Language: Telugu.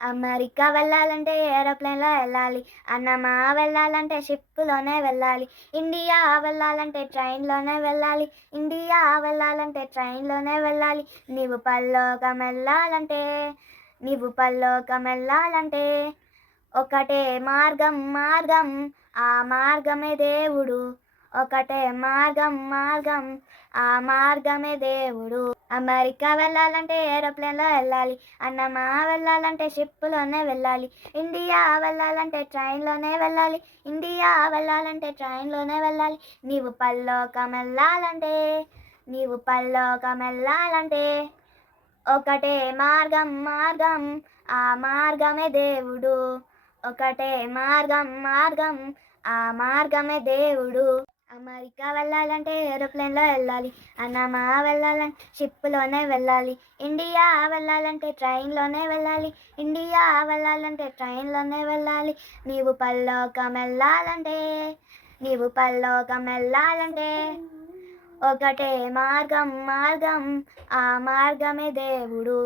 అమెరికా వెళ్ళాలంటే ఏరోప్లేన్‌లో వెళ్ళాలి. అన్నమా వెళ్ళాలంటే షిప్పులోనే వెళ్ళాలి. ఇండియా వెళ్ళాలంటే ట్రైన్‌లోనే వెళ్ళాలి. ఇండియా వెళ్ళాలంటే ట్రైన్‌లోనే వెళ్ళాలి. నీవు పరలోకమెళ్ళాలంటే, నీవు పరలోకమెళ్ళాలంటే ఒకటే మార్గం మార్గం, ఆ మార్గమే దేవుడు. ఒకటే మార్గం మార్గం, ఆ మార్గమే దేవుడు. అమెరికా వెళ్ళాలంటే ఏరోప్లేన్‌లో వెళ్ళాలి. అన్నమా వెళ్ళాలంటే షిప్పులోనే వెళ్ళాలి. ఇండియా వెళ్ళాలంటే ట్రైన్‌లోనే వెళ్ళాలి. ఇండియా వెళ్ళాలంటే ట్రైన్‌లోనే వెళ్ళాలి. నీవు పరలోకమెళ్ళాలంటే, నీవు పరలోకమెళ్ళాలంటే ఒకటే మార్గం మార్గం, ఆ మార్గమే దేవుడు. ఒకటే మార్గం మార్గం, ఆ మార్గమే దేవుడు. అమెరికా వెళ్ళాలంటే ఏరోప్లేన్‌లో వెళ్ళాలి. అన్నమా వెళ్ళాలంటే షిప్పులోనే వెళ్ళాలి. ఇండియా వెళ్ళాలంటే ట్రైన్‌లోనే వెళ్ళాలి. ఇండియా వెళ్ళాలంటే ట్రైన్‌లోనే వెళ్ళాలి. నీవు పరలోకమెళ్ళాలంటే, నీవు పరలోకమెళ్ళాలంటే ఒకటే మార్గం మార్గం, ఆ మార్గమే దేవుడు.